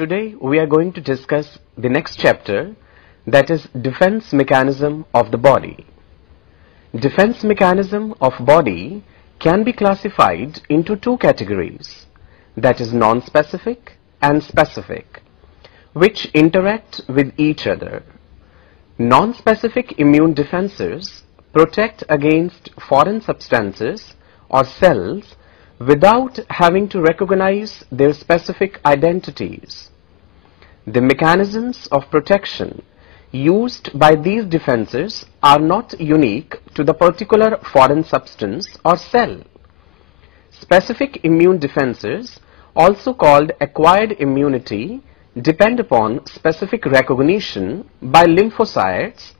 Today we are going to discuss the next chapter, that is defense mechanism of the body. Defense mechanism of body can be classified into two categories, that is non-specific and specific, which interact with each other. Non-specific immune defenses protect against foreign substances or cells without having to recognize their specific identities. The mechanisms of protection used by these defenses are not unique to the particular foreign substance or cell. Specific immune defenses, also called acquired immunity, depend upon specific recognition by lymphocytes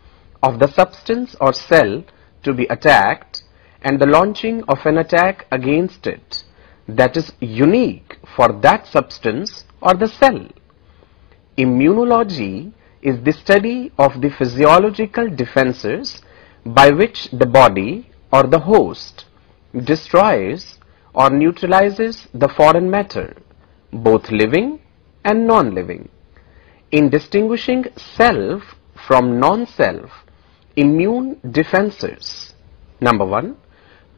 of the substance or cell to be attacked and the launching of an attack against it that is unique for that substance or the cell. Immunology is the study of the physiological defenses by which the body or the host destroys or neutralizes the foreign matter, both living and non-living. In distinguishing self from non-self, immune defenses, number one,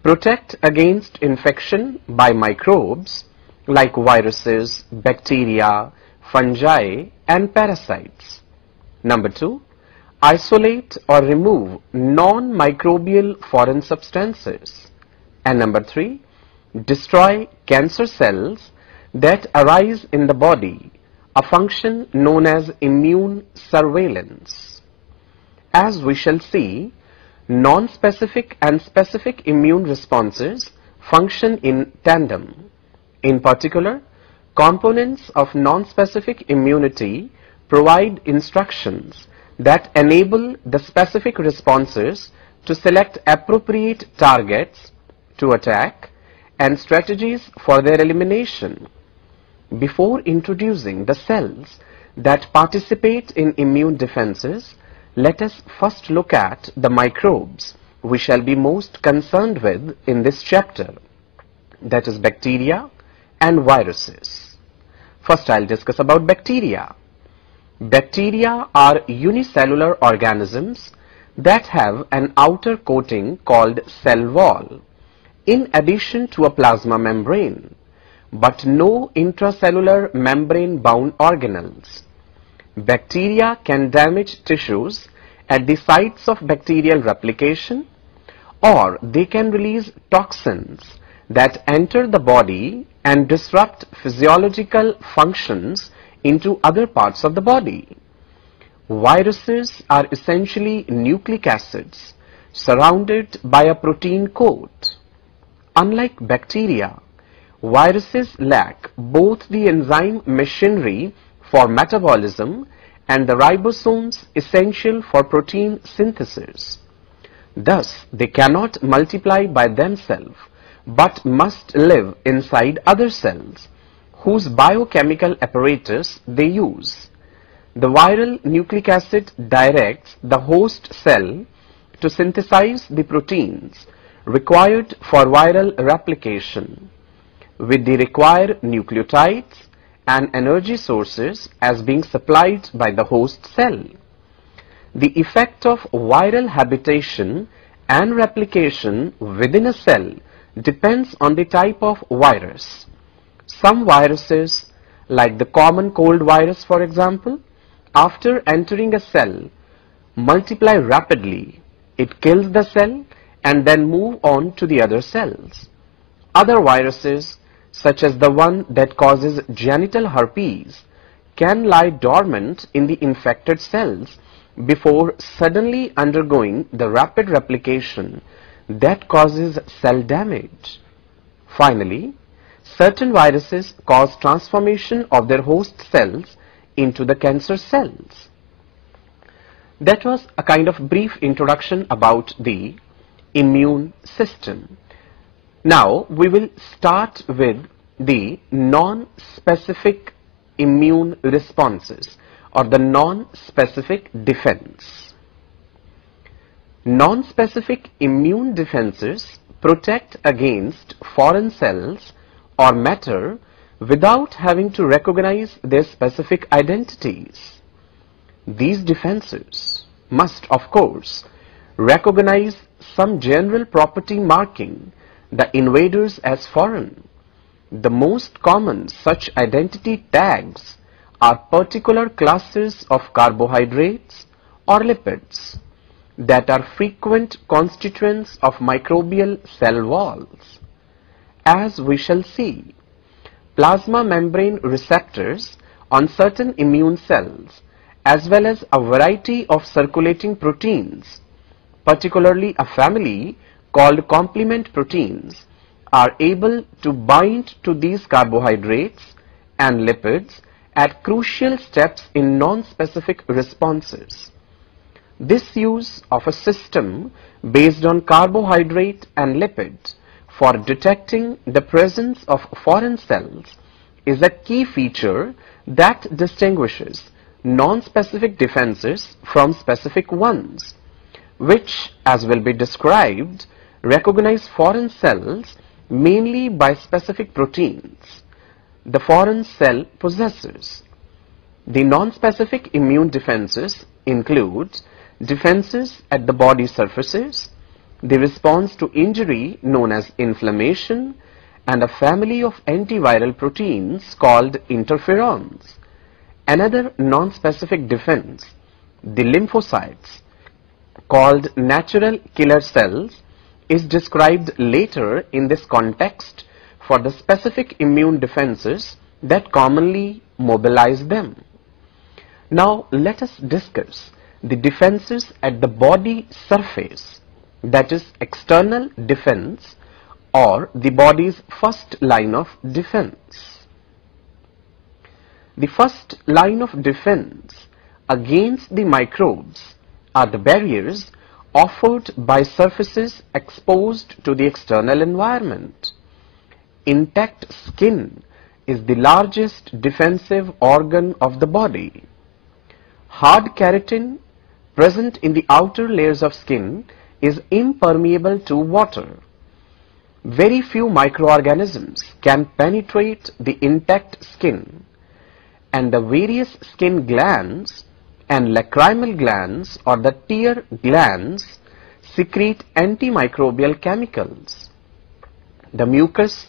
protect against infection by microbes like viruses, bacteria, fungi, and parasites. Number two, isolate or remove non-microbial foreign substances. And number three, destroy cancer cells that arise in the body, a function known as immune surveillance. As we shall see, non-specific and specific immune responses function in tandem. In particular, components of non-specific immunity provide instructions that enable the specific responses to select appropriate targets to attack and strategies for their elimination. Before introducing the cells that participate in immune defenses, let us first look at the microbes we shall be most concerned with in this chapter, that is bacteria and viruses. First I'll discuss about bacteria. Bacteria are unicellular organisms that have an outer coating called cell wall, in addition to a plasma membrane, but no intracellular membrane-bound organelles. Bacteria can damage tissues at the sites of bacterial replication, or they can release toxins that enter the body and disrupt physiological functions into other parts of the body. Viruses are essentially nucleic acids surrounded by a protein coat. Unlike bacteria, viruses lack both the enzyme machinery for metabolism and the ribosomes essential for protein synthesis. Thus, they cannot multiply by themselves, but must live inside other cells, whose biochemical apparatus they use. The viral nucleic acid directs the host cell to synthesize the proteins required for viral replication, with the required nucleotides and energy sources as being supplied by the host cell. The effect of viral habitation and replication within a cell depends on the type of virus. Some viruses, like the common cold virus for example, after entering a cell, multiply rapidly. It kills the cell and then move on to the other cells. Other viruses, such as the one that causes genital herpes, can lie dormant in the infected cells before suddenly undergoing the rapid replication that causes cell damage. Finally, certain viruses cause transformation of their host cells into the cancer cells. That was a kind of brief introduction about the immune system. Now we will start with the non-specific immune responses or the non-specific defense. Non-specific immune defenses protect against foreign cells or matter without having to recognize their specific identities. These defenses must, of course, recognize some general property marking the invaders as foreign. The most common such identity tags are particular classes of carbohydrates or lipids that are frequent constituents of microbial cell walls. As we shall see, plasma membrane receptors on certain immune cells, as well as a variety of circulating proteins, particularly a family called complement proteins, are able to bind to these carbohydrates and lipids at crucial steps in non-specific responses. This use of a system based on carbohydrate and lipid for detecting the presence of foreign cells is a key feature that distinguishes non-specific defenses from specific ones, which, as will be described, recognize foreign cells mainly by specific proteins the foreign cell possesses. The non-specific immune defenses include defenses at the body surfaces, the response to injury known as inflammation, and a family of antiviral proteins called interferons. Another non-specific defense, the lymphocytes, called natural killer cells, is described later in this context for the specific immune defenses that commonly mobilize them. Now let us discuss the defenses at the body surface, that is external defense or the body's first line of defense. The first line of defense against the microbes are the barriers offered by surfaces exposed to the external environment. Intact skin is the largest defensive organ of the body. Hard keratin present in the outer layers of skin is impermeable to water. Very few microorganisms can penetrate the intact skin, and the various skin glands and lacrimal glands or the tear glands secrete antimicrobial chemicals. The mucus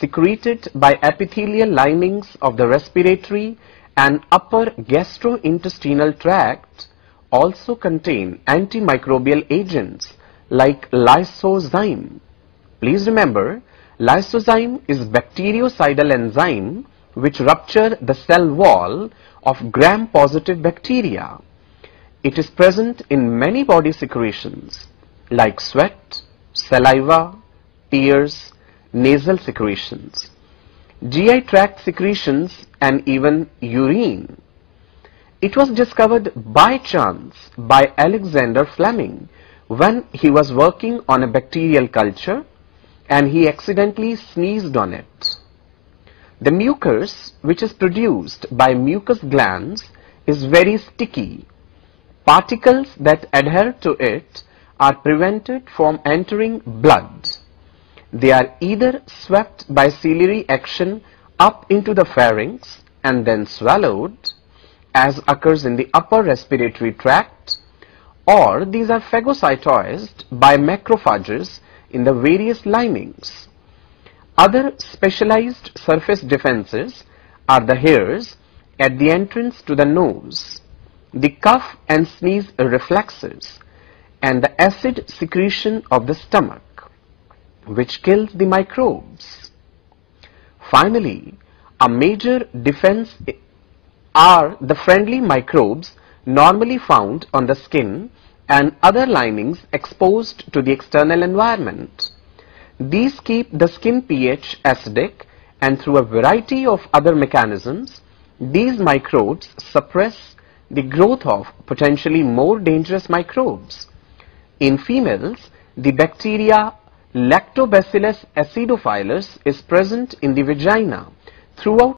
secreted by epithelial linings of the respiratory and upper gastrointestinal tract also contain antimicrobial agents like lysozyme. Please remember, lysozyme is bactericidal enzyme which rupture the cell wall of gram-positive bacteria. It is present in many body secretions like sweat, saliva, tears, nasal secretions, GI tract secretions, and even urine. It was discovered by chance by Alexander Fleming when he was working on a bacterial culture and he accidentally sneezed on it. The mucus, which is produced by mucus glands, is very sticky. Particles that adhere to it are prevented from entering blood. They are either swept by ciliary action up into the pharynx and then swallowed, as occurs in the upper respiratory tract, or these are phagocytosed by macrophages in the various linings. Other specialized surface defenses are the hairs at the entrance to the nose, the cough and sneeze reflexes, and the acid secretion of the stomach, which kills the microbes. Finally, a major defense are the friendly microbes normally found on the skin and other linings exposed to the external environment. These keep the skin pH acidic, and through a variety of other mechanisms, these microbes suppress the growth of potentially more dangerous microbes. In females, the bacteria Lactobacillus acidophilus is present in the vagina throughout